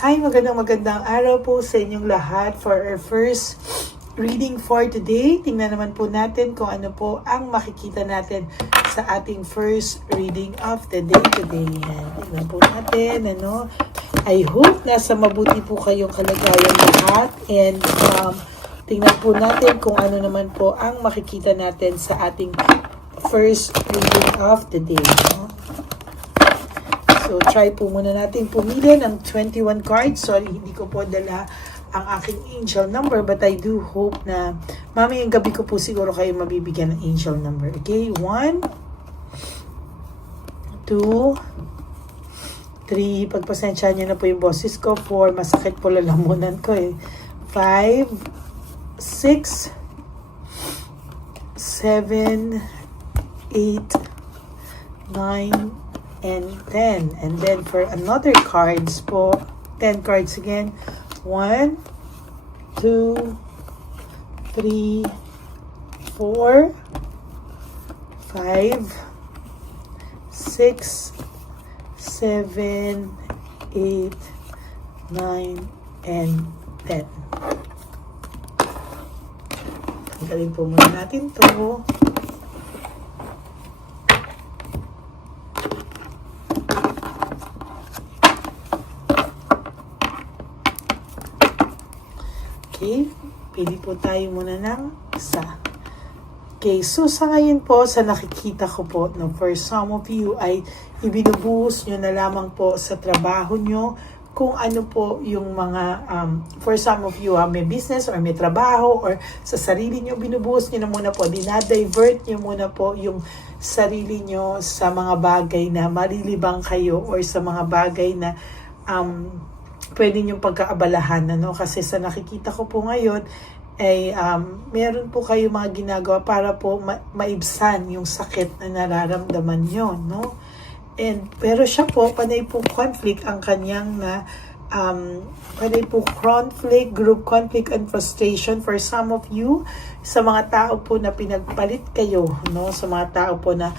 Hi, magandang araw po sa inyong lahat for our first reading for today. Tingnan naman po natin kung ano po ang makikita natin sa ating first reading of the day today. Tingnan po natin, I hope nasa mabuti po kayong kalagayan lahat, and tingnan po natin kung ano naman po ang makikita natin sa ating first reading of the day. So, try po muna natin pumili ng 21 cards. Sorry, hindi ko po dala ang aking angel number, but I do hope na mamayang gabi ko po siguro kayo mabibigyan ng angel number. Okay, 1, 2, 3, pagpasensya nyo na po yung boses ko. 4, masakit po lalamunan ko eh. 5, 6, 7, 8, 9, and 10. And then for another cards po, 10 cards again. 1, 2, 3, 4, 5, 6, 7, 8, 9, and 10. Tanggalin po muna natin to. Okay, pili po tayo muna ng isa. Okay, so sa ngayon po, sa nakikita ko po, for some of you ay ibinubuhos nyo na lamang po sa trabaho nyo kung ano po yung mga, for some of you, may business or may trabaho or sa sarili nyo, binubuhos nyo na muna po, dinadivert nyo muna po yung sarili nyo sa mga bagay na malilibang kayo or sa mga bagay na pwede niyong pagkaabalahan, kasi sa nakikita ko po ngayon ay meron po kayo mga ginagawa para po maibsan yung sakit na nararamdaman nyo, And pero siya po, panay po conflict ang kanyang panay po conflict, group conflict and frustration for some of you, sa mga tao po na pinagpalit kayo, sa mga tao po na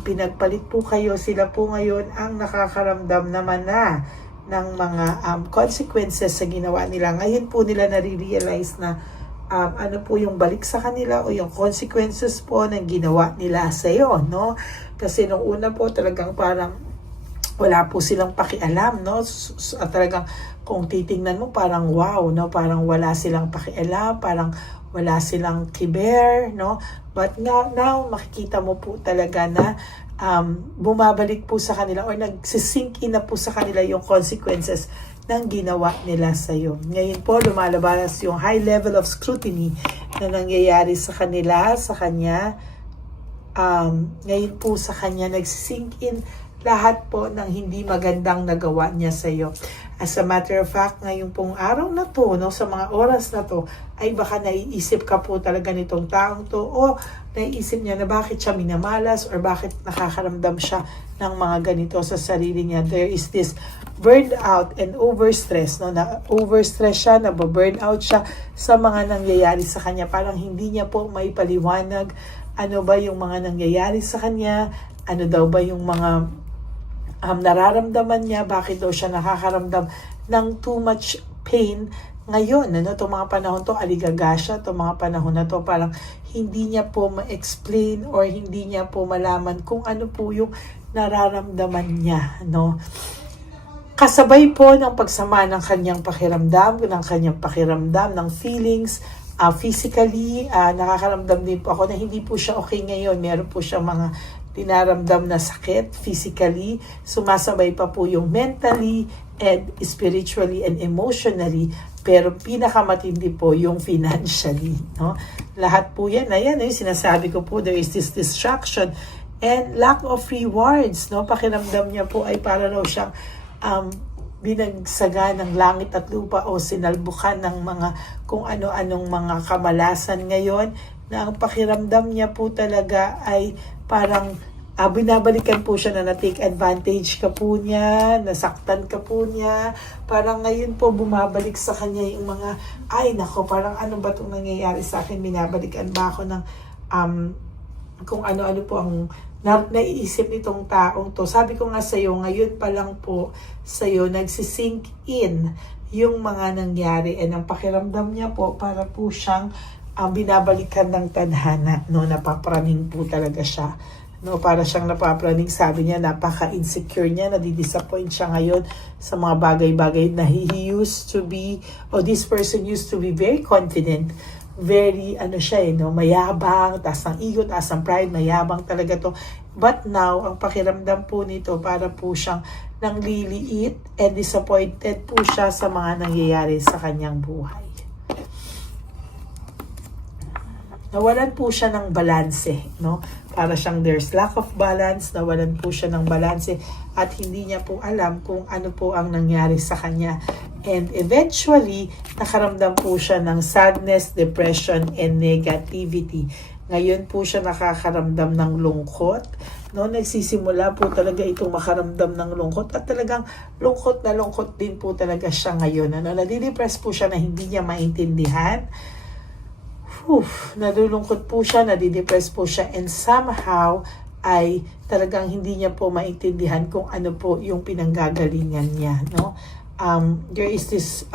pinagpalit po kayo, sila po ngayon ang nakakaramdam naman na ng mga consequences sa ginawa nila. Ngayon po nila nare-realize na ano po yung balik sa kanila o yung consequences po ng ginawa nila sa iyo, Kasi nung una po talagang parang wala po silang pakialam, At talagang kung titingnan mo parang wow, Parang wala silang pakialam, parang wala silang kiber, But now makikita mo po talaga na bumabalik po sa kanila or nagsisink in na po sa kanila yung consequences ng ginawa nila sa iyo. Ngayon po, lumalabas yung high level of scrutiny na nangyayari sa kanila, sa kanya. Ngayon po sa kanya, nagsisink in lahat po ng hindi magandang nagawa niya sa iyo. As a matter of fact, ngayon pong araw na to, sa mga oras na to, ay baka naiisip ka po talaga nitong taong to, o naiisip niya na bakit siya minamalas or bakit nakakaramdam siya ng mga ganito sa sarili niya. There is this burned out and overstress, na overstress siya, nababurn out siya sa mga nangyayari sa kanya. Parang hindi niya po may paliwanag ano ba yung mga nangyayari sa kanya, ano daw ba yung mga nararamdaman niya, bakit daw siya nakakaramdam ng too much pain ngayon. Itong mga panahon to, aligaga siya, itong mga panahon na to, parang hindi niya po ma-explain or hindi niya po malaman kung ano po yung nararamdaman niya, Kasabay po ng pagsama ng kanyang pakiramdam, ng feelings, physically, nakakaramdam din po ako na hindi po siya okay ngayon. Meron po siya mga dinaramdam na sakit physically, sumasabay pa po yung mentally and spiritually and emotionally, pero pinakamatindi po yung financially, Lahat po yan, yung sinasabi ko po, there is this distraction and lack of rewards, Pakiramdam niya po ay para raw siyang binagsaga ng langit at lupa o sinalbukan ng mga kung ano-anong mga kamalasan ngayon, na ang pakiramdam niya po talaga ay parang binabalikan po siya na na-take advantage ka po niya, nasaktan ka po niya. Parang ngayon po bumabalik sa kanya yung mga, ay nako, parang ano ba itong nangyayari sa akin? Binabalikan ba ako ng kung ano-ano po ang naiisip nitong taong to. Sabi ko nga sa'yo, ngayon pa lang po sa'yo, nagsisink in yung mga nangyari. And ang pakiramdam niya po, para po siyang binabalikan ng tadhana, no? Napapraning po talaga siya. No, para siyang napapraning, sabi niya, napaka-insecure niya, nadidisappoint siya ngayon sa mga bagay-bagay na he used to be, or this person used to be very confident, very, no, mayabang, taas ng ego, taas ng pride, mayabang talaga to. But now, ang pakiramdam po nito, para po siyang nangliliit and disappointed po siya sa mga nangyayari sa kanyang buhay. Nawalan po siya ng balanse, no? Para siyang there's lack of balance, nawalan po siya ng balanse at hindi niya po alam kung ano po ang nangyari sa kanya. And eventually, nakaramdam po siya ng sadness, depression, and negativity. Ngayon po siya nakakaramdam ng lungkot, no? Nagsisimula po talaga itong makaramdam ng lungkot at talagang lungkot na lungkot din po talaga siya ngayon. Nadidepress po siya na hindi niya maintindihan. Nalulungkot po siya, nadidepress po siya, and somehow ay talagang hindi niya po maintindihan kung ano po yung pinanggagalingan niya, no? There is this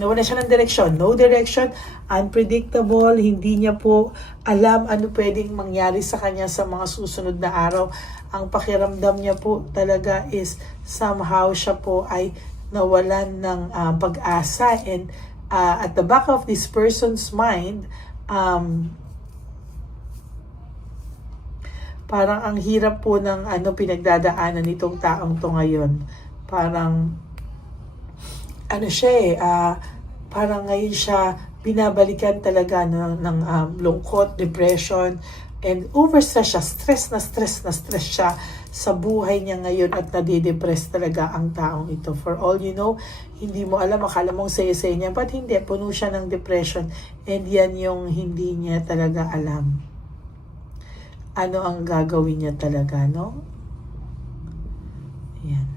nawala siya ng direction, no direction, unpredictable, hindi niya po alam ano pwedeng mangyari sa kanya sa mga susunod na araw. Ang pakiramdam niya po talaga is somehow siya po ay nawalan ng pag-asa, and at the back of this person's mind, parang ang hirap po ng pinagdadaanan nitong taong to ngayon. Parang parang ngayon siya binabalikan talaga ng lungkot, depression, and overstress siya, stress siya sa buhay niya ngayon at nadidepress talaga ang taong ito. For all you know, hindi mo alam, akala mong saya-saya niya, but hindi, puno siya ng depression, and yan yung hindi niya talaga alam. Ano ang gagawin niya talaga, no? Yan.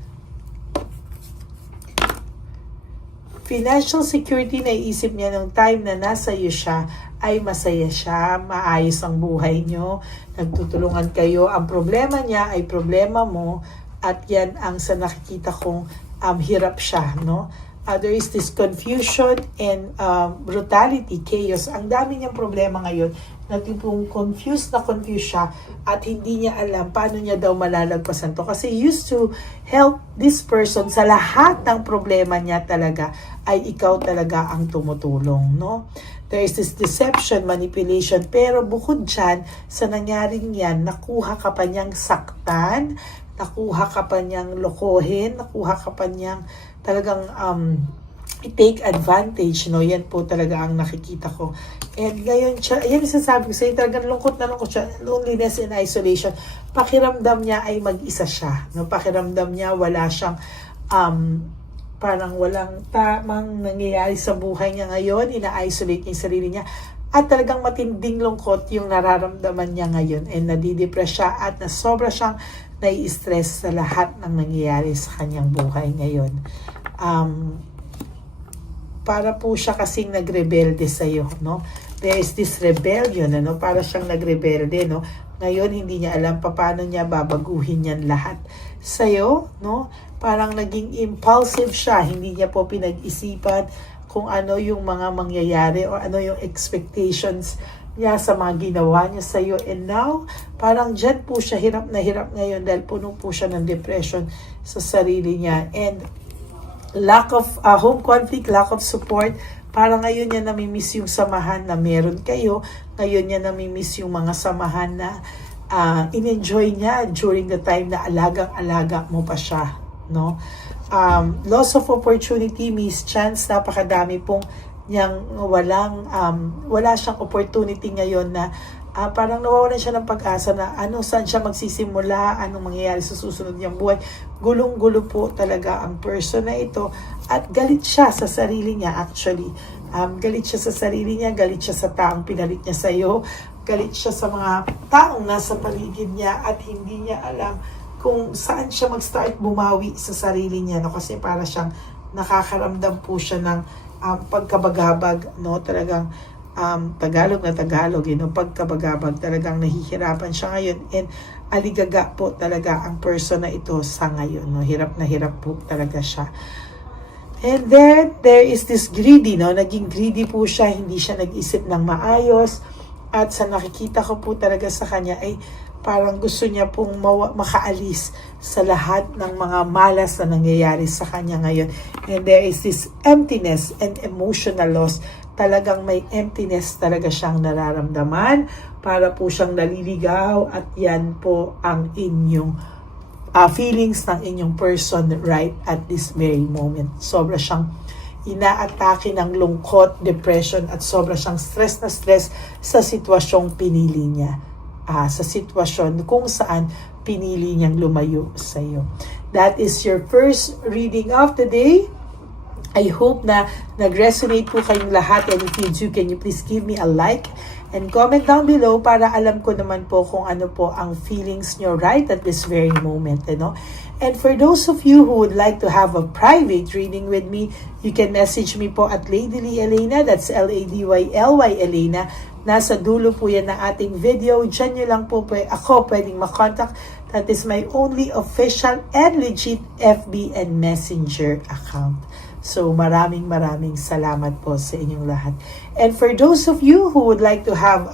Financial security, naiisip niya nung time na nasa iyo siya, ay masaya siya, maayos ang buhay nyo, nagtutulungan kayo. Ang problema niya ay problema mo, at yan ang sa nakikita kong hirap siya, no? There is this confusion and brutality, chaos. Ang dami niyang problema ngayon, nagtipong confused siya at hindi niya alam paano niya daw malalagpasan to. Kasi used to help this person sa lahat ng problema niya talaga, ay ikaw talaga ang tumutulong, no? There is this deception, manipulation, pero bukod dyan, sa nangyaring yan, nakuha ka pa niyang saktan, nakuha ka pa niyang lokohin, nakuha ka pa niyang talagang take advantage, no? Yan po talaga ang nakikita ko. And ngayon siya, yan yung sasabi ko sa'yo, talagang lungkot na lungkot siya, loneliness and isolation. Pakiramdam niya ay mag-isa siya, no? Pakiramdam niya wala siyang parang walang tamang nangyayari sa buhay niya ngayon, ina-isolate niya yung sarili niya, at talagang matinding lungkot yung nararamdaman niya ngayon, and nadidepress siya at nasobra siyang nai-stress sa lahat ng nangyayari sa kanyang buhay ngayon. Para po siya kasing nagrebelde sa iyo, no? There is this rebellion, ano? Para siyang nagrebelde, no? Ngayon hindi niya alam paano niya babaguhin yan lahat sa iyo, no? Parang naging impulsive siya, hindi niya po pinag-isipan kung ano yung mga mangyayari o ano yung expectations niya sa mga ginawa niya sa iyo. And now, parang dyan po siya hirap na hirap ngayon dahil puno po siya ng depression sa sarili niya. And lack of home conflict, lack of support. Parang ngayon niya namimiss yung samahan na meron kayo. Ngayon niya namimiss yung mga samahan na in-enjoy niya during the time na alagang-alaga mo pa siya, no? Loss of opportunity, miss chance, napakadami pong niyang wala siyang opportunity ngayon na parang nawawalan siya ng pag-asa na saan siya magsisimula, anong mangyayari sa susunod niyang buhay. Gulong-gulo po talaga ang person na ito, at galit siya sa sarili niya actually. Galit siya sa sarili niya, galit siya sa taong pinalit niya sa iyo, galit siya sa mga taong nasa paligid niya, at hindi niya alam kung saan siya mag-start bumawi sa sarili niya, no? Kasi para siyang nakakaramdam po siya ng pagkabagabag, no? Talagang Tagalog na Tagalog, pagkabagabag, talagang nahihirapan siya ngayon, and aligaga po talaga ang person na ito sa ngayon, hirap na hirap po talaga siya. And then there is this greedy, naging greedy po siya, hindi siya nag-isip ng maayos, at sa nakikita ko po talaga sa kanya ay parang gusto niya pong makaalis sa lahat ng mga malas na nangyayari sa kanya ngayon. And there is this emptiness and emotional loss. Talagang may emptiness talaga siyang nararamdaman, para po siyang naliligaw, at yan po ang inyong feelings ng inyong person right at this very moment. Sobra siyang inaatake ng lungkot, depression, at sobra siyang stress na stress sa sitwasyong pinili niya. Sa sitwasyon kung saan pinili niyang lumayo sa iyo. That is your first reading of the day. I hope na nag-resonate po kayong lahat, and if you do, can you please give me a like and comment down below para alam ko naman po kung ano po ang feelings nyo right at this very moment. And for those of you who would like to have a private reading with me, you can message me po at Lady Lee Elena, that's Ladyly Elena. Nasa dulo po yan ng ating video. Diyan nyo lang po ako pwedeng makontak. That is my only official and legit FB and Messenger account. So maraming salamat po sa inyong lahat. And for those of you who would like to have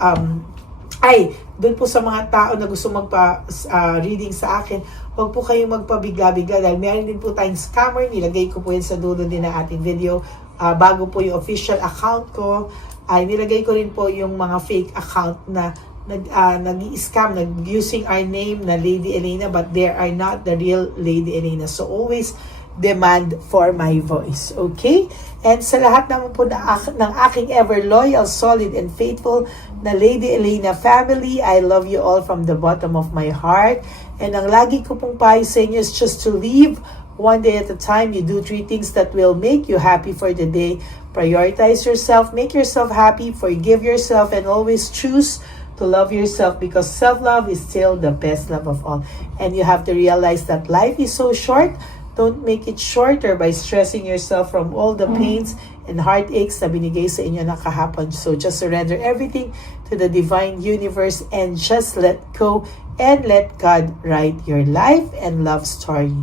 doon po sa mga tao na gusto magpa-reading sa akin, huwag po kayong magpabigla-bigla dahil meron din po tayong scammer. Nilagay ko po yan sa dulo din ng ating video. Bago po yung official account ko, ay nilagay ko rin po yung mga fake account na nag-i-scam, using our name na Lady Elena, but they are not the real Lady Elena. So always demand for my voice, okay? And sa lahat naman po ng aking ever loyal, solid, and faithful na Lady Elena family, I love you all from the bottom of my heart. And ang lagi ko pong payo sa inyo is just to live one day at a time. You do 3 things that will make you happy for the day. Prioritize yourself, make yourself happy, forgive yourself, and always choose to love yourself, because self-love is still the best love of all. And you have to realize that life is so short. Don't make it shorter by stressing yourself from all the pains and heartaches na binigay sa inyo na kahapon. So just surrender everything to the divine universe and just let go and let God write your life and love story.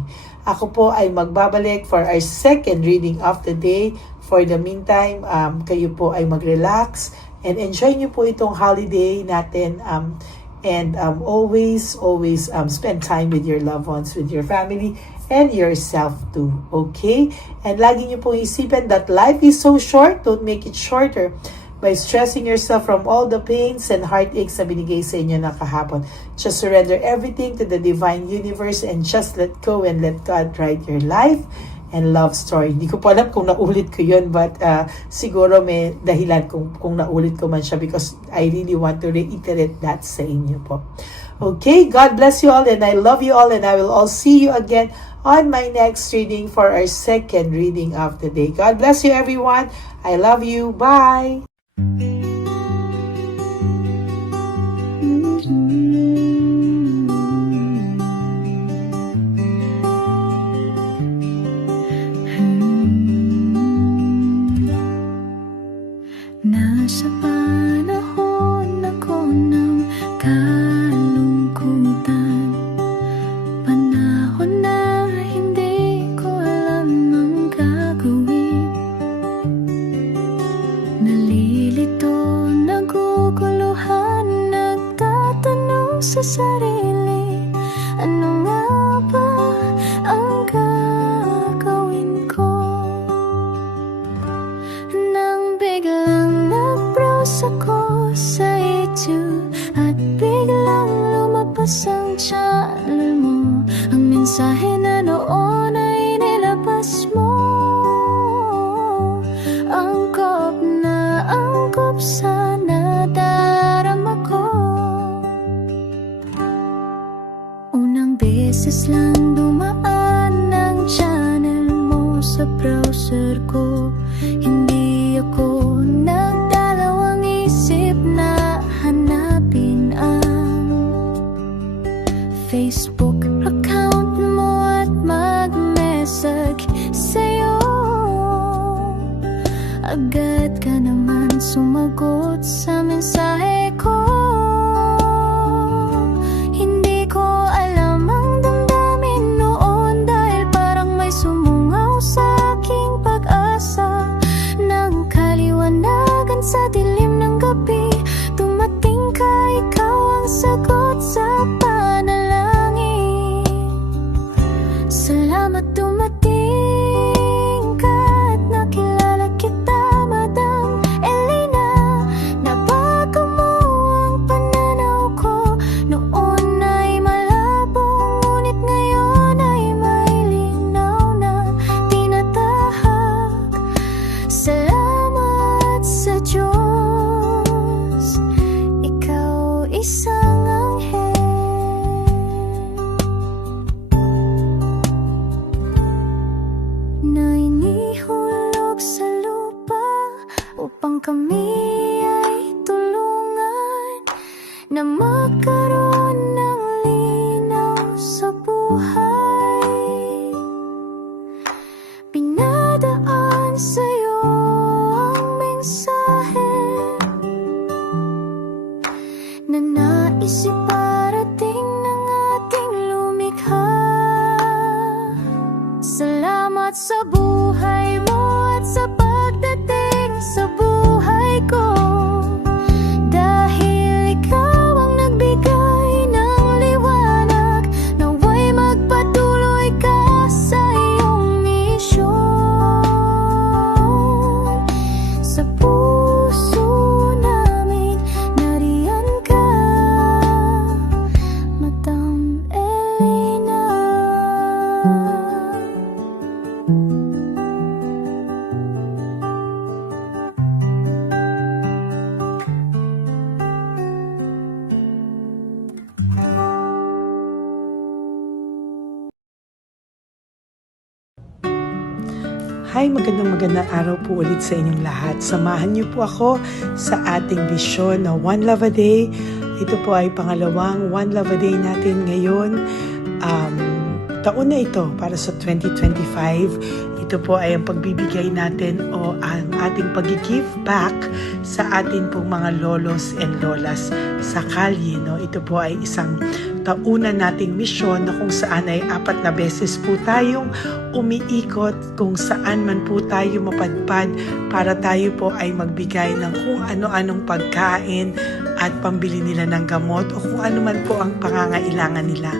Ako po ay magbabalik for our second reading of the day. For the meantime, kayo po ay mag-relax and enjoy nyo po itong holiday natin. And always spend time with your loved ones, with your family, and yourself too, okay? And lagi nyo pong isipin that life is so short. Don't make it shorter by stressing yourself from all the pains and heartaches na binigay sa inyo na kahapon. Just surrender everything to the divine universe and just let go and let God write your life and love story. Hindi ko po alam kung naulit ko yun, but siguro may dahilan kung naulit ko man siya, because I really want to reiterate that sa inyo po. Okay, God bless you all and I love you all, and I will all see you again on my next reading for our second reading of the day. God bless you everyone. I love you. Bye. Nasa panahon ako ng kalungkutan, panahon na hindi ko alam ang gagawin. Nalilito, naguguluhan, nagtatanong sa sarili, ano nga ba ang gagawin ko? Nang biglang nag-browse ako sa YouTube at biglang lumabas ang channel mo, ang mensahe na noon ay nilabas mo. Angkop sa nadarama ko. Unang beses lang dumaan ang channel mo sa browser ko, hindi ako nagdalawang isip na hanapin ang Facebook account mo at mag-message sa'yo. Agad ka naman man sumagot sa mensahe ko. Hindi ko alam ang damdamin noon, dahil parang may sumungaw sa aking pag-asa. Nang kaliwanagan sa dilim ng gabi, dumating ka, ikaw ang sagot sa panalangin. Salamat dumating ka at nakilala kita, Madam Elena. Nabago mo ang pananaw ko. Noon ay malabo, ngunit ngayon ay may linaw na tinatahak. Salamat sa Diyos, ikaw isang anghel. Na inihulog sa lupa upang kami ay tulungan na magkaroon ng linaw sa buhay. Pinadaan sa'yo ang mensahe na nais iparating ng ating lumikha. Salamat sa buhay mo at sa pagdating sa buhay ko, dahil ikaw ang nagbigay ng liwanag. Naway magpatuloy ka sa iyong misyon. Sa puso namin nariyan ka, Madam Elena. Hi, magandang araw po ulit sa inyong lahat. Samahan niyo po ako sa ating bisyon na One Love a Day. Ito po ay pangalawang One Love a Day natin ngayon. Taon na ito para sa 2025. Ito po ay ang pagbibigay natin o ang ating pag-give back sa atin pong mga lolos and lolas sa kalye. No? Ito po ay isang taunan nating misyon na kung saan ay 4 na beses po tayong umiikot kung saan man po tayo mapadpad para tayo po ay magbigay ng kung ano-anong pagkain at pambili nila ng gamot o kung ano man po ang pangangailangan nila.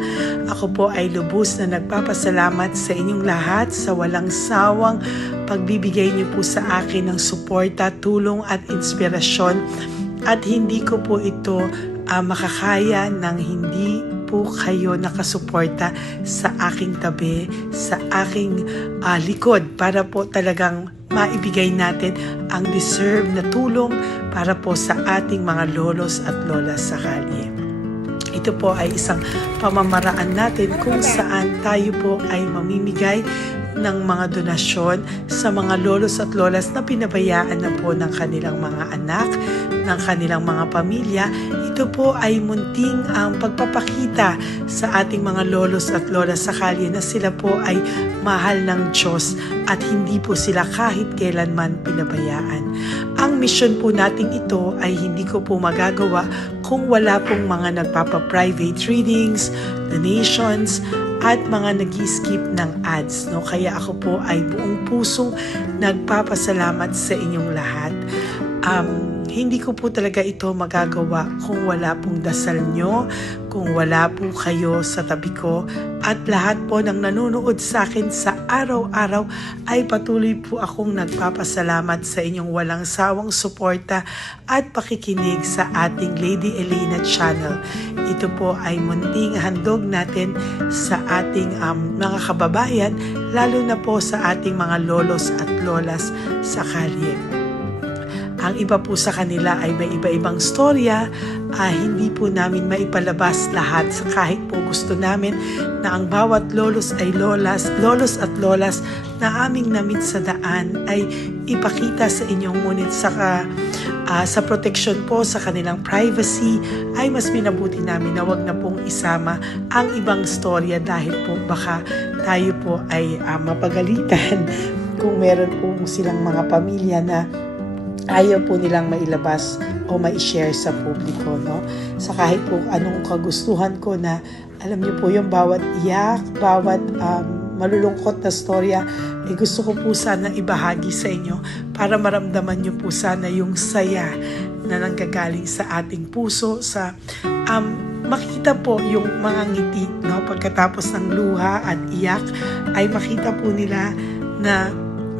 Ako po ay lubos na nagpapasalamat sa inyong lahat sa walang sawang pagbibigay niyo po sa akin ng suporta, tulong at inspirasyon, at hindi ko po ito makakaya ng hindi po kayo nakasuporta sa aking tabi, sa aking likod, para po talagang maibigay natin ang deserve na tulong para po sa ating mga lolos at lolas sa kalye. Ito po ay isang pamamaraan natin kung saan tayo po ay mamimigay ng mga donasyon sa mga lolos at lolas na pinabayaan na po ng kanilang mga anak, ng kanilang mga pamilya. Ito po ay munting ang pagpapakita sa ating mga lolos at lolas sa kalye na sila po ay mahal ng Diyos at hindi po sila kahit kailanman pinabayaan. Ang mission po natin ito ay hindi ko po magagawa kung wala pong mga nagpapa-private readings, donations, at mga nag-skip ng ads. No? Kaya ako po ay buong pusong nagpapasalamat sa inyong lahat. Hindi ko po talaga ito magagawa kung wala pong dasal nyo, kung wala po kayo sa tabi ko, at lahat po ng nanonood sa akin sa araw-araw ay patuloy po akong nagpapasalamat sa inyong walang sawang suporta at pakikinig sa ating Lady Elena channel. Ito po ay munting handog natin sa ating mga kababayan, lalo na po sa ating mga lolos at lolas sa kalye. Ang iba po sa kanila ay may iba-ibang storya, hindi po namin maipalabas lahat kahit po gusto namin na ang bawat lolos ay lolos at lolas na aming namit sa daan ay ipakita sa inyong, ngunit sa protection po sa kanilang privacy ay mas minabuti namin na wag na pong isama ang ibang storya dahil po baka tayo po ay mapagalitan kung meron po silang mga pamilya na ayaw po nilang mailabas o ma-share sa publiko, no? Sa kahit po anong kagustuhan ko na, alam niyo po yung bawat iyak, bawat malulungkot na storya, gusto ko po sana ibahagi sa inyo para maramdaman niyo po sana yung saya na nanggagaling sa ating puso, sa makita po yung mga ngiti, no? Pagkatapos ng luha at iyak, ay makita po nila na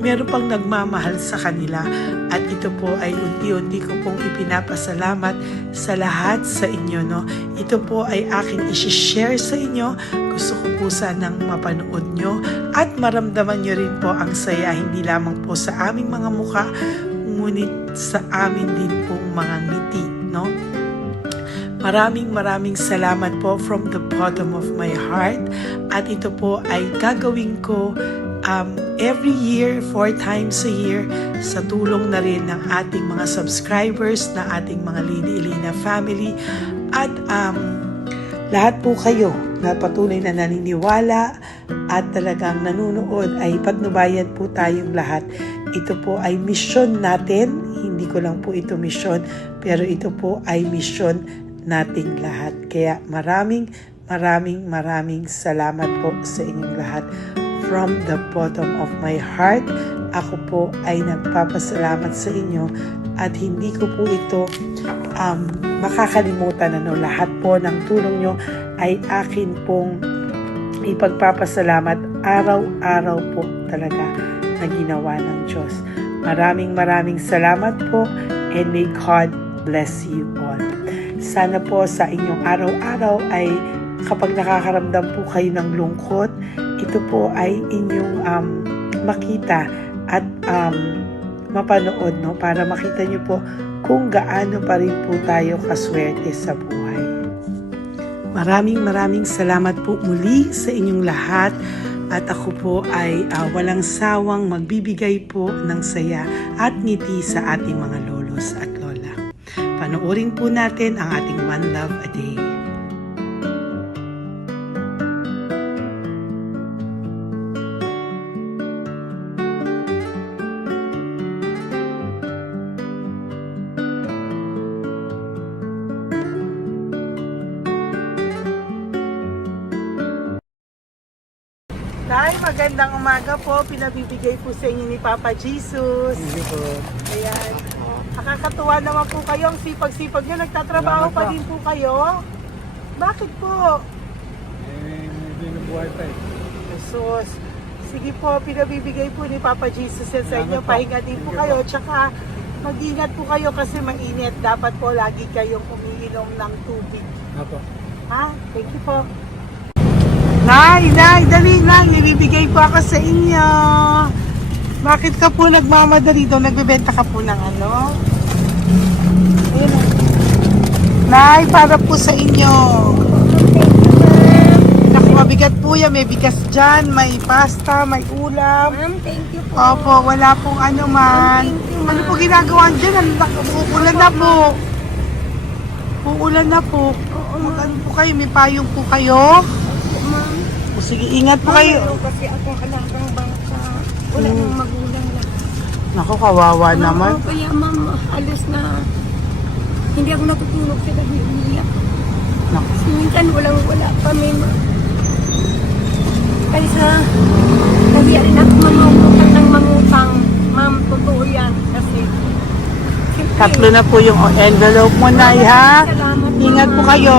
meron pang nagmamahal sa kanila, at ito po ay unti-unti ko pong ipinapasalamat sa lahat sa inyo, no? Ito po ay aking isi-share sa inyo. Gusto ko po sanang mapanood nyo at maramdaman nyo rin po ang saya, hindi lamang po sa aming mga mukha, ngunit sa amin din pong mga ngiti, no? Maraming salamat po from the bottom of my heart, at ito po ay gagawin ko every year, 4 times a year, sa tulong na rin ng ating mga subscribers, na ating mga Lady Elena family, at lahat po kayo na patuloy na naniniwala at talagang nanunood, ay patnubayan po tayong lahat. Ito po ay mission natin, hindi ko lang po ito mission, pero ito po ay mission nating lahat. Kaya maraming salamat po sa inyong lahat. From the bottom of my heart, ako po ay nagpapasalamat sa inyo, at hindi ko po ito makakalimutan. Lahat po ng tulong nyo ay akin pong ipagpapasalamat araw-araw po talaga na ginawa ng Diyos. Maraming salamat po, and may God bless you all. Sana po sa inyong araw-araw ay kapag nakakaramdam po kayo ng lungkot, ito po ay inyong makita at mapanood, no? Para makita nyo po kung gaano pa rin po tayo kaswerte sa buhay. Maraming salamat po muli sa inyong lahat, at ako po ay walang sawang magbibigay po ng saya at ngiti sa ating mga lolos at lola. Panoorin po natin ang ating One Love a Day. Nay, magandang umaga po. Pinabibigay po sa inyo ni Papa Jesus. Hindi po. Ayan. Nakakatuwa naman po kayo. Ang sipag-sipag nyo. Nagtatrabaho Salamat pa po. din po kayo. Bakit po? Hindi na buhay pa eh. Jesus. Sige po, pinabibigay po ni Papa Jesus yan sa inyo. Salamat po. Pahinga din po Thank you kayo. Tsaka mag-ingat po kayo kasi mainit. Dapat po lagi kayong umiinom ng tubig. Apo. Ha? Thank you po. Nay, dali na. Ibibigay po ako sa inyo. Bakit ka po nagmamadali doon? Nagbebenta ka po ng ano? Ayun. Nay, para po sa inyo. Naku, mabigat po yan. May bigas dyan, may pasta, may ulam. Ma'am, thank you po. Opo, wala pong ano man. Ano po ginagawa dyan? Uulan na po. Uulan na po. Mag-ano po kayo? May payong po kayo? Ma'am, O sige, ingat po kayo. meron kasi akong alagang bangka. Wala nang magulang na. Naku, kawawa naman. Oo, kaya ma'am, halos na hindi ako natutulog sa gabi. Umiyak. Naku. Minsan wala kami. Kaya sa kaya rin ako mangutang. Ma'am, totoo yan. Kasi siyempre, Tatlo na po yung envelope mo, Nay, ha? Salamat, Ingat po Mama. kayo.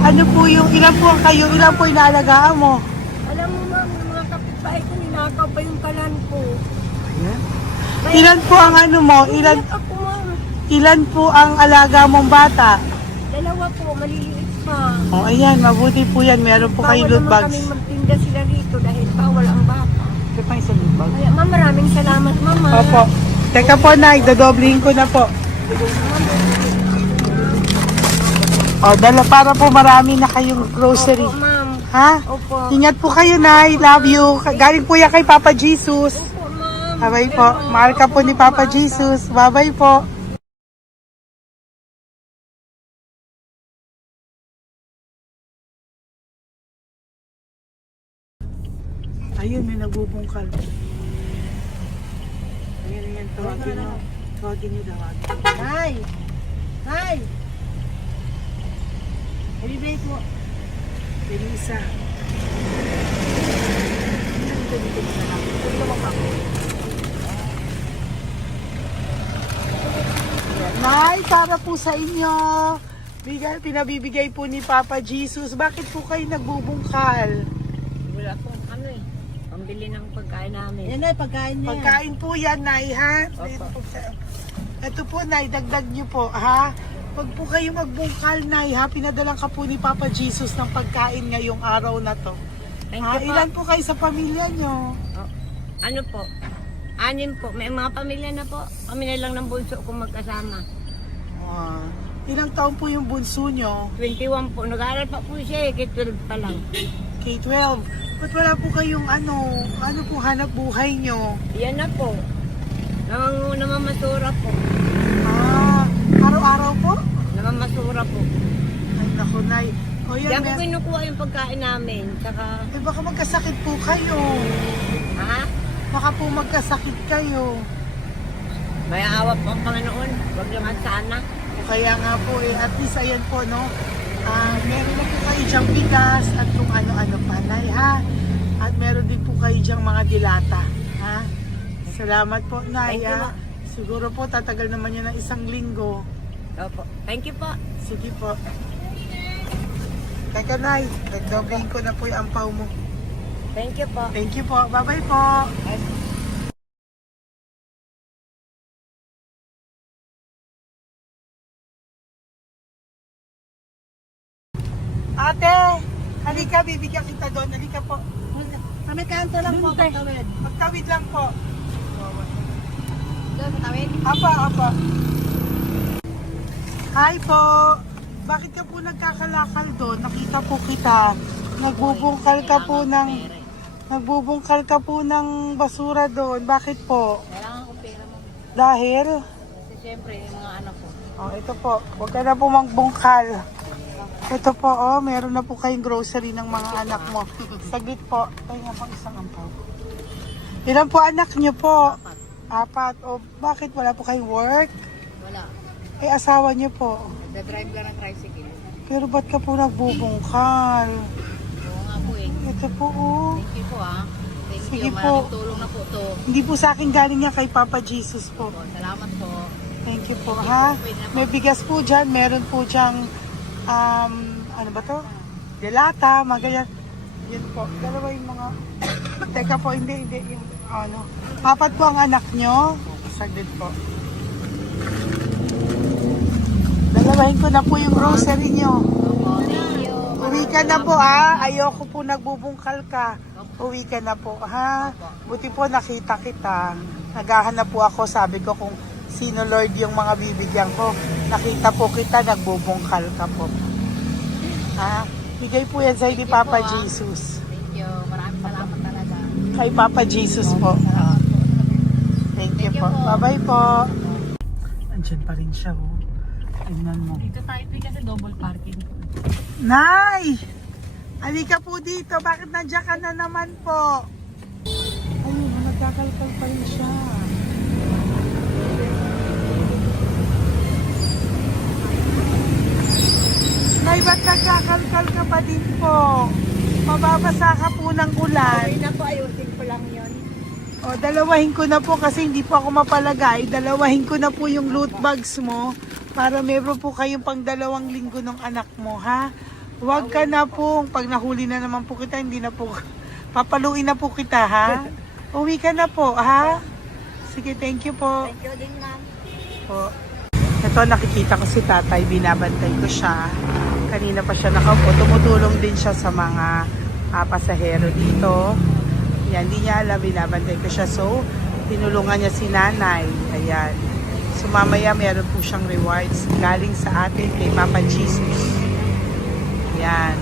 Ano po yung, ilan po kayo, ilan po inaalagaan mo? Alam mo ma'am, yung mga kapitbahay ko, ninakaw pa yung kalan ko. Kaya- Ilan po ang ano mo? Umiyak ako ma'am. Ilan po ang alaga mong bata? Dalawa po, maliliit pa. O, ayan, mabuti po yan. Meron po kayo loot Bawal naman bags. kaming magtinda sila rito dahil bawal ang bata. Ito pa yung loot bag. Kaya ma'am, maraming salamat mama. Opo. Teka po, Nay, dodoblihin ko na po. O, dala para po marami na kayong grocery. Opo ma'am. Ha? Opo. Ingat po kayo, Nay. Love you. Galing po yan kay Papa Jesus. Opo ma'am. Bye-bye po. Mahal ka po ni Papa Jesus. Bye-bye po. Ayun, may nagbubungkal. Ayan, tawagin mo. Tawagin niyo daw. Nay! Nay! Celebrate mo. Elisa. Nay, para po sa inyo. Pinabibigay po ni Papa Jesus. Bakit po kayo nagbubungkal? Wala po ano eh. Pambili ng pagkain namin. Yan ay pagkain niya. Pagkain po yan, Nay, ha? Opo. Ito po, Nay, dagdag niyo po, ha? Pag po kayo magbungkal, Nay, ha? Pinadalang ka po ni Papa Jesus ng pagkain ngayong araw na to. Thank you po. Ilan po kayo sa pamilya nyo? Oh, ano po? 6 po. May mga pamilya na po. Kami na lang ng bunso kung magkasama. Ilang taon po yung bunso nyo? 21 po. Nag-aaral pa po siya eh. K-12 pa lang. K-12. Ba't wala po kayong ano po hanap buhay nyo? Yan na po. Namamasura po. Araw-araw po? Namamasura po. Ay, naku, Nay. O yan, Diyan po kinukuha yung pagkain namin. Tsaka, baka magkasakit po kayo. ha? Baka po magkasakit kayo. May awa po ang Panginoon. Huwag naman sana. O kaya nga po at least ayan po, no? Meron na po kayo dyang bigas at kung ano-ano pa, Nay, ha? At meron din po kayo dyang mga dilata, ha? Salamat po, Nay, Thank you, ha? Ma. Siguro po tatagal naman yun ng 1 linggo. Opo. Thank you po. Sige po. Teka, Nay, nagdobling ko na po yung ampaw mo. Thank you po. Thank you po. Bye-bye po. Ate, halika, bibigyan kita doon. Halika po. Kami kanto lang po. Patawid. Magtawid lang po. Doon, patawid. Apa. Hi po. Bakit ka po nagkakalakal doon? Nakita po kita. Nagbubungkal ka po ng basura doon. Bakit po? Kailangan ko pera mo. Dahil? Kasi siyempre, yung mga anak ko. Oh, ito po. Huwag ka na po magbungkal. Ito po, meron na po kayong grocery ng mga anak mo. Saglit po. Tayo nga po isang ampaw. Ilan po anak niyo po? 4. O bakit wala po kayong work? Wala. Asawa niyo po. Nagda-drive lang ng tricycle. Pero ba't ka po nagbubungkal? Oo nga po eh. Ito po, oh. Thank you po ah. Thank Sige you. po. Malaking tulong na po to. Hindi po sa akin galing yan kay Papa Jesus po. Salamat po. Thank you po, ha? May bigas po dyan. Meron po dyang, ano ba to? Delata, mga ganyan. Yan po. Dalawa yung mga... Teka po, hindi. Yung, 4 po ang anak nyo. Saglit po. Dalawahin ko na po yung grocery nyo. Thank you. Uwi ka na po, ha? Ayoko po nagbubungkal ka. Uwi ka na po, ha? Buti po nakita kita. Naghahanap po ako, sabi ko kung sino Lord yung mga bibigyan ko. Nakita po kita, nagbubungkal ka po. Ha? Bigay po yan sa'yo ni Papa Jesus. Thank you. Maraming salamat talaga. Kay Papa Jesus po. Thank you po. Bye-bye po. Andiyan pa rin siya, oh. Tingnan mo. Dito tayo kasi double parking. Nay! Halika po dito. Bakit nandiyan ka na naman po? Ayun, nagkakalkal pa rin siya. Nay, ba't nagkakalkal ka pa din po? Mababasa ka po ng ulan. Ay na po, ayusin ko lang yun. O, dalawahin ko na po kasi hindi po ako mapalagay. Dalawahin ko na po yung loot bags mo para meron po kayong pang 2 linggo ng anak mo, ha? Huwag ka na po. Pag nahuli na naman po kita, hindi na po, papaluin na po kita, ha? Uwi ka na po, ha? Sige, thank you po. Thank you din, ma'am. Po. Ito, nakikita ko si tatay, binabantay ko siya. Kanina pa siya nakaupo. Tumutulong din siya sa mga pasahero dito. Yan, hindi niya alam, binabantay ko siya. So, tinulungan niya si nanay. Ayan. So, mamaya meron po siyang rewards galing sa atin kay Papa Jesus. Ayan.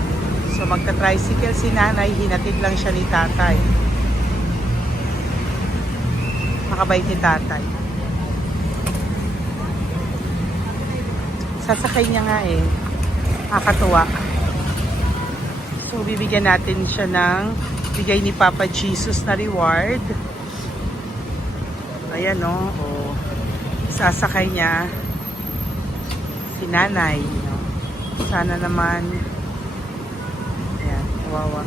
So, magta-tricycle si nanay. Hinatid lang siya ni tatay. Makabait ni tatay. Sasakay niya nga eh. Nakakatuwa. So, bibigyan natin siya ng bigay ni Papa Jesus na reward. ayan no, oh, sasakay niya si nanay. No? Sana naman, ayan, kawawa.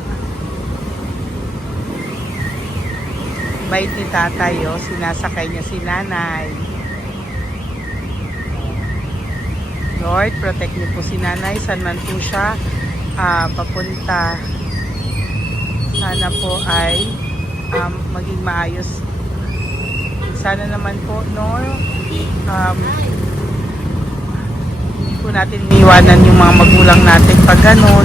Bait ni tatay, oh, sinasakay niya si nanay. Lord, protect niyo po si nanay, saan man po siya papunta. Sana po ay maging maayos. Sana naman po, no, hindi po natin iniwanan yung mga magulang natin pag ganun.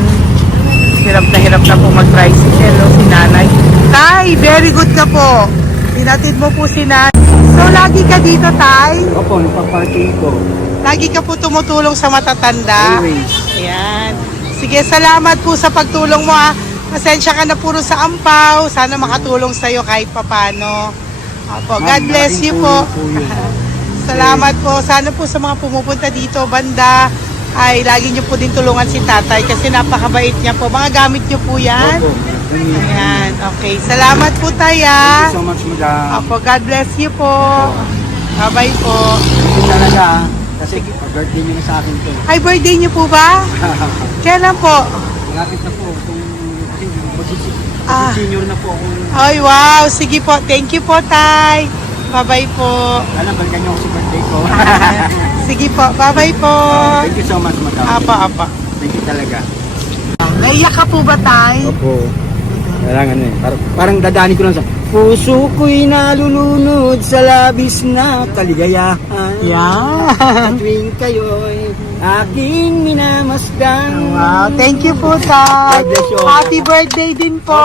Hirap na po mag-tricycle, no, si nanay. Tay, very good ka po. Pinatid mo po si nanay. So, lagi ka dito, Tay? Opo, nagpa-parking ko. Lagi ka po tumutulong sa matatanda? Always. Ayan. Sige, salamat po sa pagtulong mo, ha. Pasensya ka na puro sa ampaw. Sana makatulong sa'yo kahit papano. Opo, God bless you po. Salamat po. Sana po sa mga pumupunta dito, banda, ay lagi niyo po din tulungan si tatay kasi napakabait niya po. Mga gamit niyo po yan. Opo. Ayan, okay. Salamat po tayo. Thank you so much, madam. Opo, God bless you po. Bye-bye po. Ito talaga, kasi birthday niyo na sa akin to. Ay, birthday niyo po ba? Kailan po? Malapit na po. Ah. Senior na po ako. Ay, wow. Sige po. Thank you po, Tay. Bye-bye po. Alam, balikan niyo ako sa birthday ko. Sige po. Bye-bye po. Thank you so much, madam. Apa. Thank you talaga. Naiyak ka po ba, Tay? Opo. Kailangan eh. Parang dadaanin ko lang sa puso ko'y nalulunod sa labis na kaligayahan. Yan. Tuwing kayo'y aking minamasdan. Wow. Thank you po, Tay. God bless you. Happy birthday din po.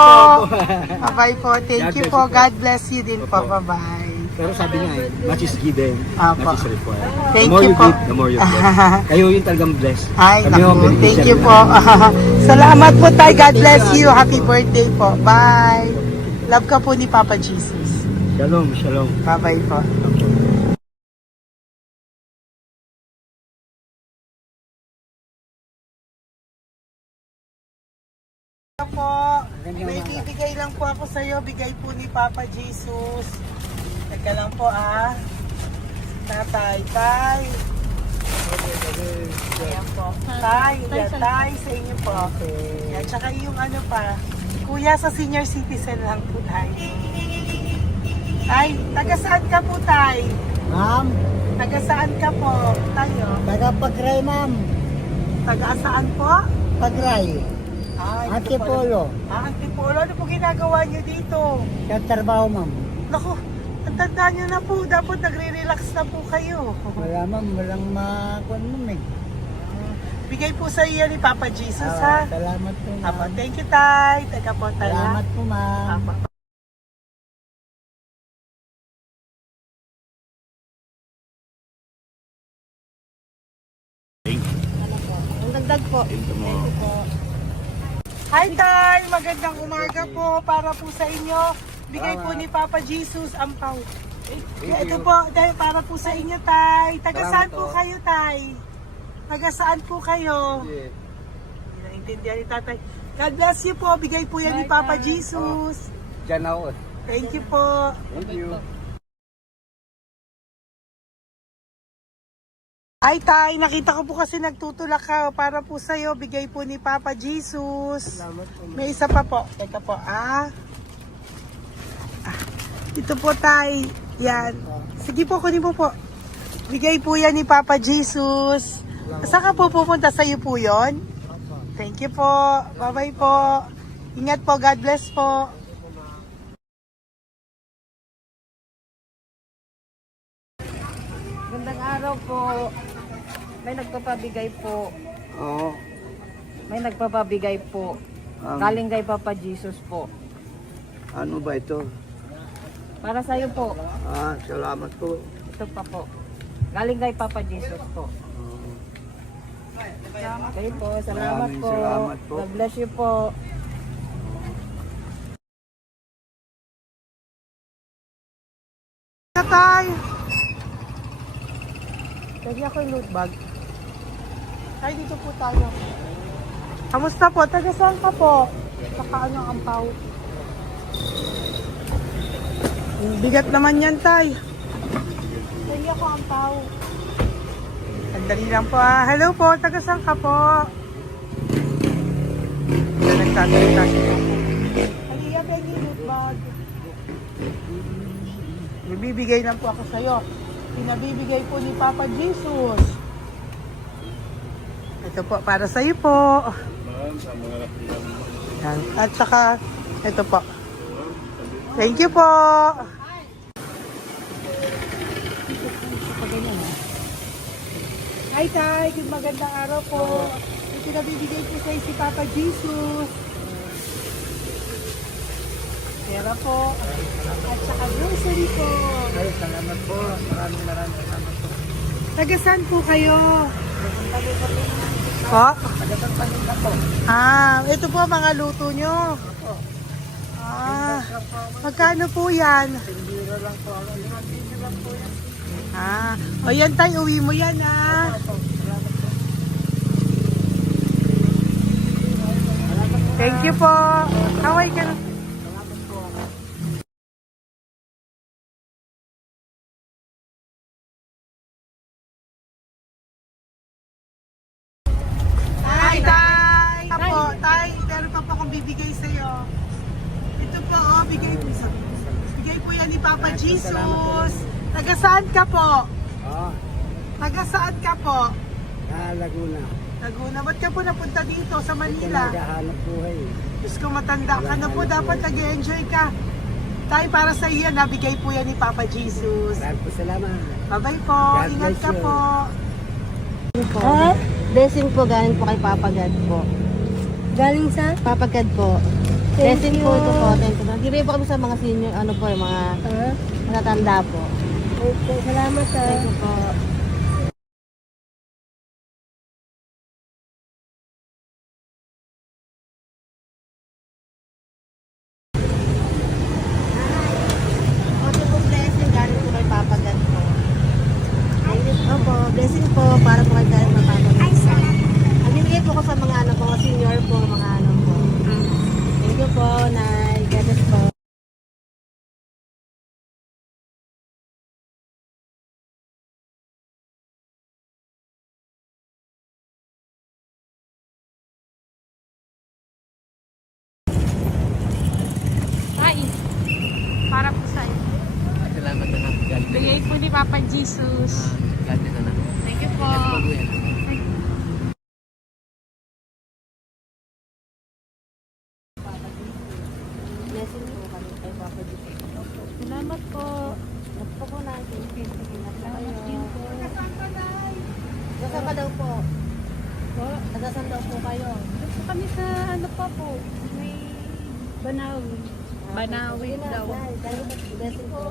Opo. Bye-bye po. Thank God you bless po. you po. God bless you din po. Opo. Bye-bye. Pero sabi niya eh, much is given, Apo. much is required. Thank the more you you po. give, the more you get. Kayo yung talagang blessed. Ay, Kami yung naku. Thank beneficiary you na. po. Salamat po, Tay. God bless you. Happy birthday po. Bye. Love ka po ni Papa Jesus. Shalom, shalom. Bye-bye po. Po, may bibigay lang po ako sa iyo, bigay po ni Papa Jesus. Teka lang po Tatay, Tay. Ayan po. Tay, yan, Tay, sa inyo po. Yan, tsaka yung ano pa, Kuya sa senior citizen lang po, Tay. Tay, taga saan ka po, Tay? Ma'am, Taga saan ka po, tayo? taga-Pagray ma'am. Taga saan po? Pagray. Ay, Antipolo. Antipolo, ano po ginagawa niyo dito? Sa trabaho ma'am. Naku, ang tanda nyo na po. Dapat nagre-relax na po kayo. Wala ma'am, walang makuan ma'am eh. Bigay po sa iyo ni Papa Jesus, ha? Salamat po ma'am. Apo, thank you, Tay. Taga po, Tay. ha? Salamat po ma'am. Apo. Ang dagdag po. Thank you po. Hi, Tay! Magandang umaga po para po sa inyo. Bigay po ni Papa Jesus ang pau. Ito po, dahil para po sa inyo, Tay. Taga saan po kayo, Tay? Taga saan po kayo? Hindi naintindihan ni Tatay. God bless you po. Bigay po yan ni Papa Jesus. Diyan ako. Thank you po. Thank you. Ay, Tay, nakita ko po kasi nagtutulak ka para po sa'yo. Bigay po ni Papa Jesus. May isa pa po. Teka po, Ito po, Tay. Yan. Sige po, kunin mo po. Bigay po yan ni Papa Jesus. Saan ka po pupunta? Sa'yo po yon? Thank you po. Bye-bye po. Ingat po. God bless po. Gandang araw po. May nagpapabigay po. Oo. May nagpapabigay po. Galing kay Papa Jesus po. Ano ba ito? Para sa'yo po. Salamat po. Ito pa po. Galing kay Papa Jesus po. Okay po. Salamat Maraming po. salamat po. God bless you po. Tay! Lagi ako yung loot bag. Tay, dito po tayo. Kamusta po? Taga saan ka po? Saka ano ang ampaw? Bigat naman yan, Tay. Hingi ako ang pao. Sandali lang po ah. Hello po, taga saan ka po? Nagtagalita siya. Halika, Benny, loot bag. Bibigay lang po ako sa'yo. Pinabibigay po ni Papa Jesus. Ito po, para sa'yo po. Yan. At saka, ito po. Thank you po. Hi, Tay. Good magandang araw po. May pinabibigay po sa'yo si Papa Jesus. Pera po. At saka grocery po. Ay, salamat po. Maraming salamat po. Taga saan po kayo? Po? Pagkatagpanin na po. Ito po mga luto nyo. Magkano po yan? Biro lang po. 5 piso lang po yan. O yan tayo, uwi mo yan Thank you po. Kaway ka na. Hi, Tay! Tay, meron pa po akong bibigay sa'yo. Ito po, bigay po yan ni Papa Jesus. Taga saan ka po? Taga saan ka po? Laguna. Laguna. Ba't ka po napunta dito sa Manila? Naghahanap buhay. Diyos ko, matanda ka na po. Dapat nag-enjoy ka. Tay, para sa iyo, nabigay po yan ni Papa Jesus. Maraming po salamat. Bye-bye po. God Ingat bless ka you. po. Blessing po galing po kay Papa God po. Galing sa? Papa God po. Thank Blessing you. po ito po. Thank you. Nagkibay po kami sa mga senior, ano po, yung mga matatanda po. Okay, salamat Thank you po. Ito po blessing galing po kay Papa God po. Thank you po. Blessing po para po kay galing ng Papa God. Ang binigay po ko sa mga ano po, mga senior po, mga ano po. Thank you po, Nay. God bless po. Ay, para po sa'yo. Salamat na lang. Bigay po ni Papa Jesus. God bless na. Thank you po. Blessing po kami kay Papa God. Salamat po. Ito po natin. Ingat po kayo. Din po. Nasaan ka daw po? Po. Nasaan daw po kayo? Gusto kami sa ano pa po. May Banawi. Banawi Sige na, daw. Nay. Blessing po.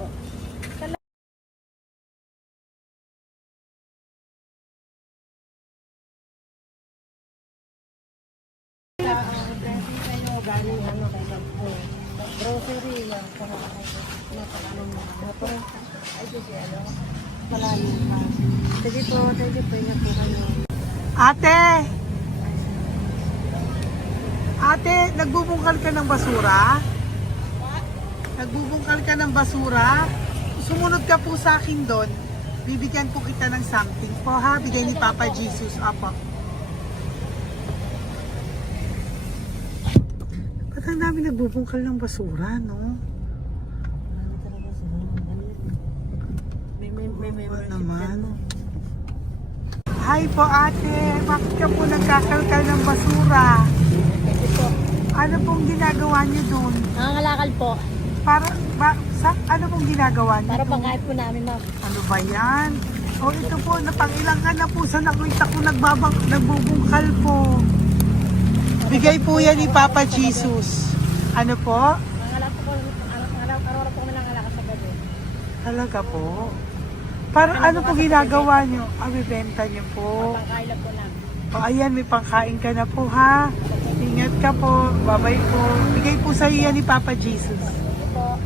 Blessing kayo. Galing ano kay God po. Grocery lang. Saka ano mo. Ay, sige, ano? Malalim pa. Sige po, thank you po. Ingat po kayo. Ate! Ate, nagbubungkal ka ng basura? Nagbubungkal ka ng basura? Sumunod ka po sa akin doon. Bibigyan po kita ng something po ha. Bigay ni Papa Jesus. Apo. Ba't ang dami nagbubungkal ng basura, no? May Ano naman? Hi po ate, bakit ka po nagkakalkal ng basura? Ano pong ginagawa niyo doon? Nangangalakal po. Ano pong ginagawa niyo Para doon? pangkait po namin, ma'am. Ano ba yan? O ito po, napangilang ka na po sa nakita ko nagbubungkal po. Bigay po yan ni Papa Jesus. Ano po? Nangangalakal po araw-araw po kami nangangalakal sa gabi. Talaga po? Parang ano po ginagawa niyo? Bibenta niyo po. Pangkailan po namin. O ayan, may pangkain ka na po ha. Ingat ka po. Bye-bye po. Bigay po sa iyo ni Papa Jesus. Po.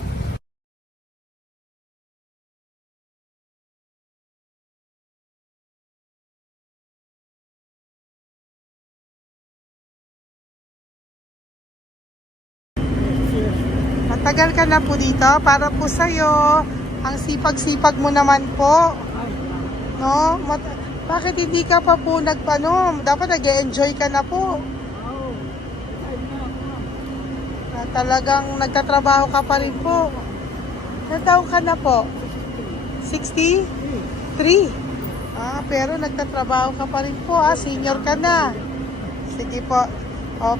Matagal ka na po dito para po sa iyo. Ang sipag-sipag mo naman po. No? Bakit hindi ka pa po nagpanom? Dapat nag-enjoy ka na po. Talagang nagtatrabaho ka pa rin po. Ilang taon ka na po? 63? Pero nagtatrabaho ka pa rin po. Senior ka na. Sige po.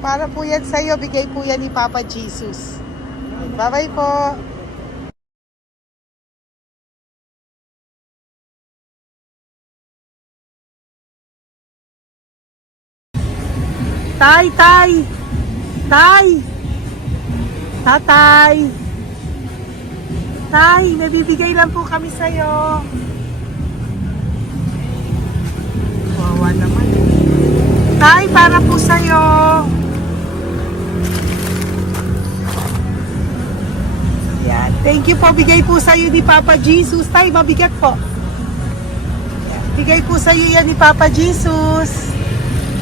Para po yan sa'yo. Bigay po yan ni Papa Jesus. Bye-bye po. Tay! Tay! Tatay! Tay, may bibigay lang po kami sa'yo. Wawa naman. Tay, para po sa'yo. Yan. Thank you po. Bigay po sa'yo ni Papa Jesus. Tay, mabigat po. Yan. Bigay po sa'yo yan ni Papa Jesus.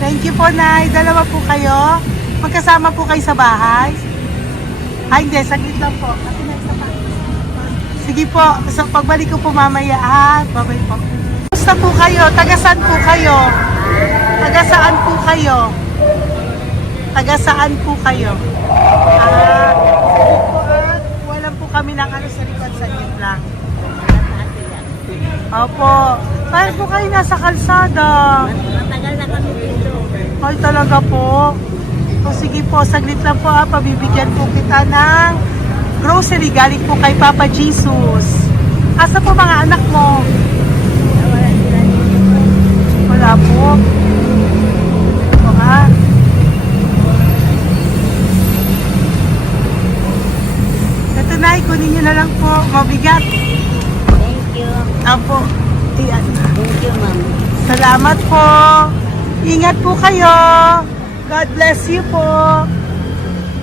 Thank you po, Nay. Dalawa po kayo. Magkasama po kayo sa bahay. Hindi. Saglit lang po. Kasi na isa pa. Sige po. So, pagbalik ko po mamaya. Bye-bye po. Gusto po kayo? Taga-saan po kayo? Taga-saan po kayo? Taga-saan po kayo? Sige po, walang po kami ng sa likod. Saglit lang. Opo. Bakit po kayo nasa kalsada? Matagal na kami dito. Ay, talaga po. O sige po, saglit lang po pabibigyan po kita ng grocery galing po kay Papa Jesus. Asa po mga anak mo? Wala po. O ha? Ito na, kunin nyo na lang po. Mabigat. Thank you. Apo. Iyan. Thank you, ma'am. Salamat po. Ingat po kayo. God bless you po.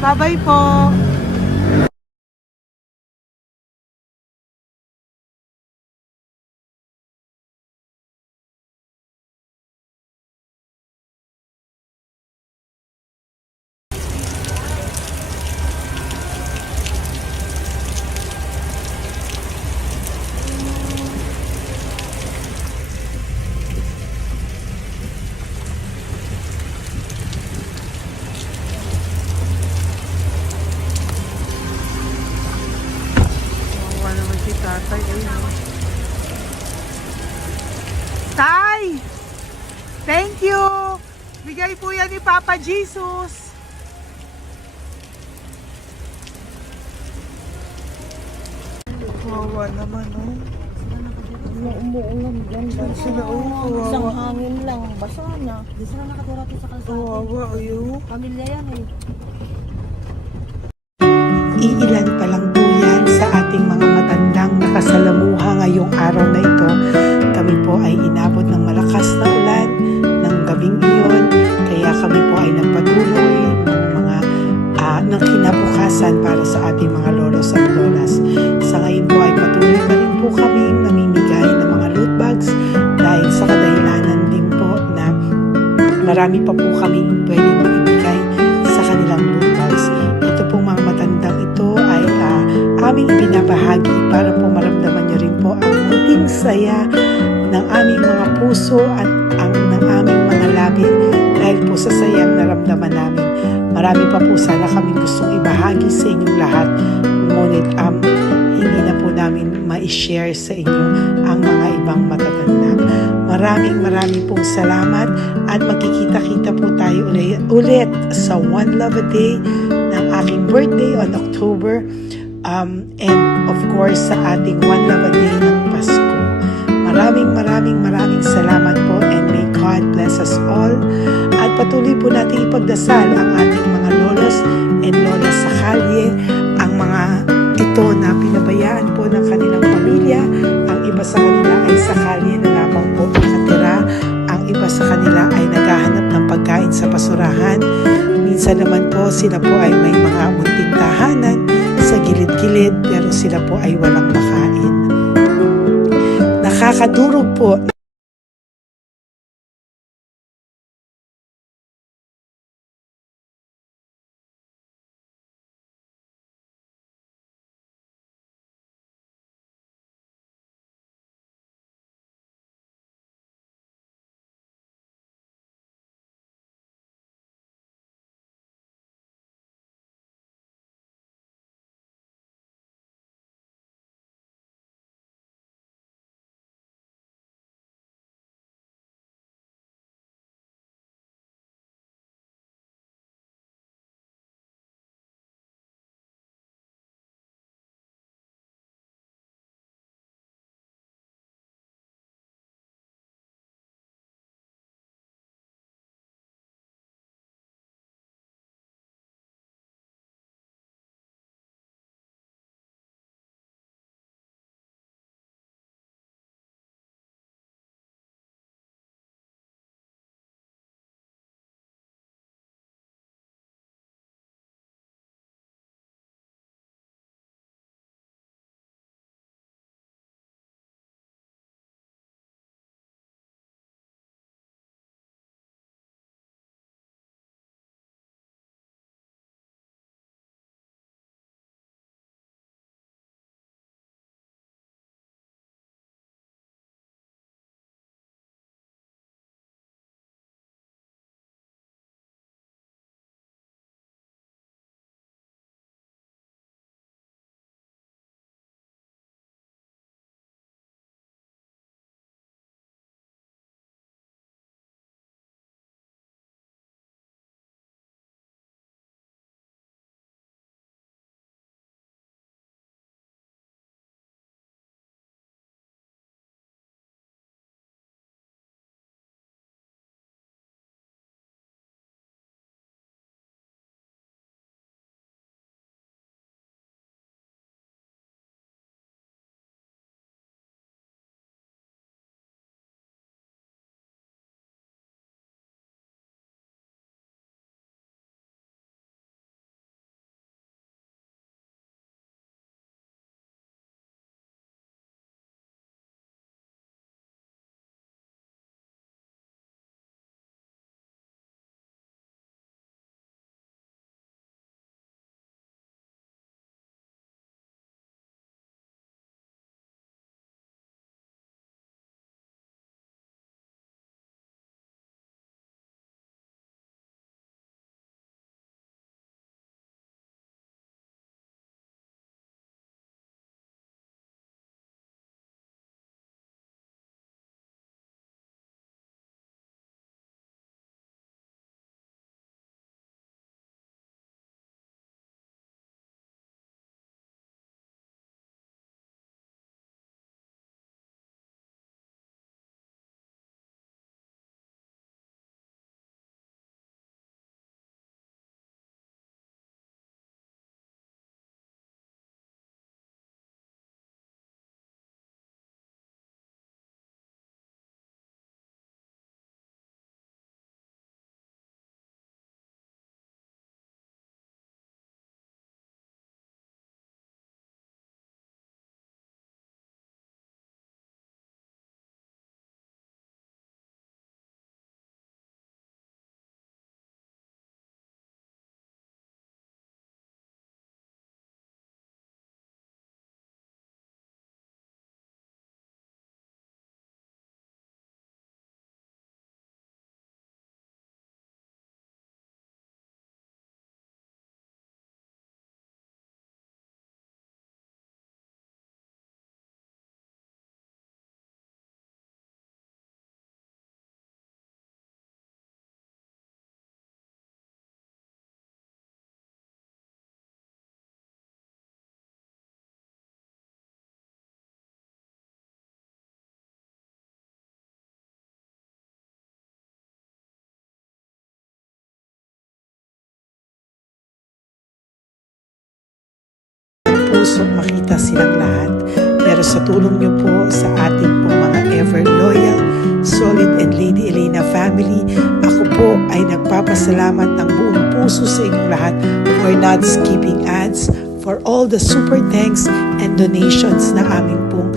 Bye-bye po. Naman si tatay. Tay! Thank you! Bigay po yan ni Papa Jesus. Wawa naman, oh. Umuulan dyan. Sila, Isang wawa. hangin lang. Basa na. Di sila nakatira sa kalsada. Wawa, ayo. Pamilya yan eh. Iilan pa lang po yan sa ating mga matandang nakasalamuha ngayong araw na ito. Kami po ay inabot ng malakas na ulan ng gabing iyon. Kaya kami po ay nagpatuloy ng kinabukasan para sa ating mga lolos at lolas. Sa ngayon po ay patuloy pa rin po kami namimigay ng mga loot bags dahil sa kadahilanan din po na marami pa po kami pwedeng maibigay sa kanilang loot bags. Ito pong mga matandang ito ay aming ibinabahagi para po maramdaman nyo rin po ang munting saya ng aming mga puso at ng aming mga labi dahil po sa sayang naramdaman namin. Marami pa po sana kaming gustong ibahagi sa inyong lahat, ngunit hindi na po namin ma-share sa inyo ang mga ibang matatanda. Maraming pong salamat at magkikita-kita po tayo ulit sa One Love a Day ng aking birthday on October and of course sa ating One Love a Day ng Pasko. Maraming salamat po and may God bless us all. At patuloy po natin ipagdasal ang ating mga lolos and lolas sa kalye, ang mga ito na pinabayaan po ng kanilang pamilya. Ang iba sa kanila ay sa kalye na lamang po nakatira. Ang iba sa kanila ay naghahanap ng pagkain sa basurahan. Minsan naman po sila po ay may mga munting tahanan sa gilid-gilid pero sila po ay walang makain. Nakakadurog po puso makita silang lahat. Pero sa tulong niyo po sa ating pong mga ever loyal, solid and Lady Elena family, ako po ay nagpapasalamat ng buong puso sa inyong lahat for not skipping ads, for all the super thanks and donations na aming pong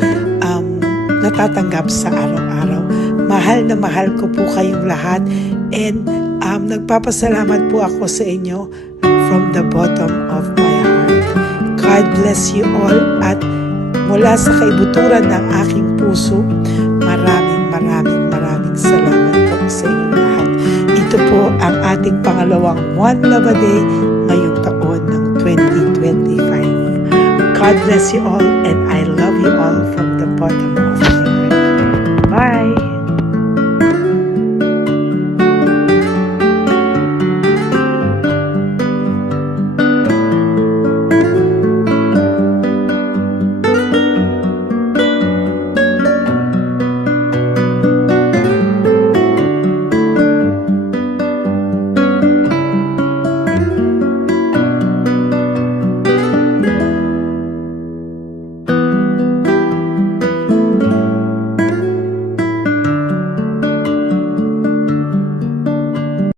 natatanggap sa araw-araw. Mahal na mahal ko po kayong lahat, and nagpapasalamat po ako sa inyo from the bottom of my heart. God bless you all, at mula sa kaibuturan ng aking puso, maraming salamat po sa inyong lahat. Ito po ang ating pangalawang One Love a Day ngayong taon ng 2025. God bless you all, and I love you all from the bottom of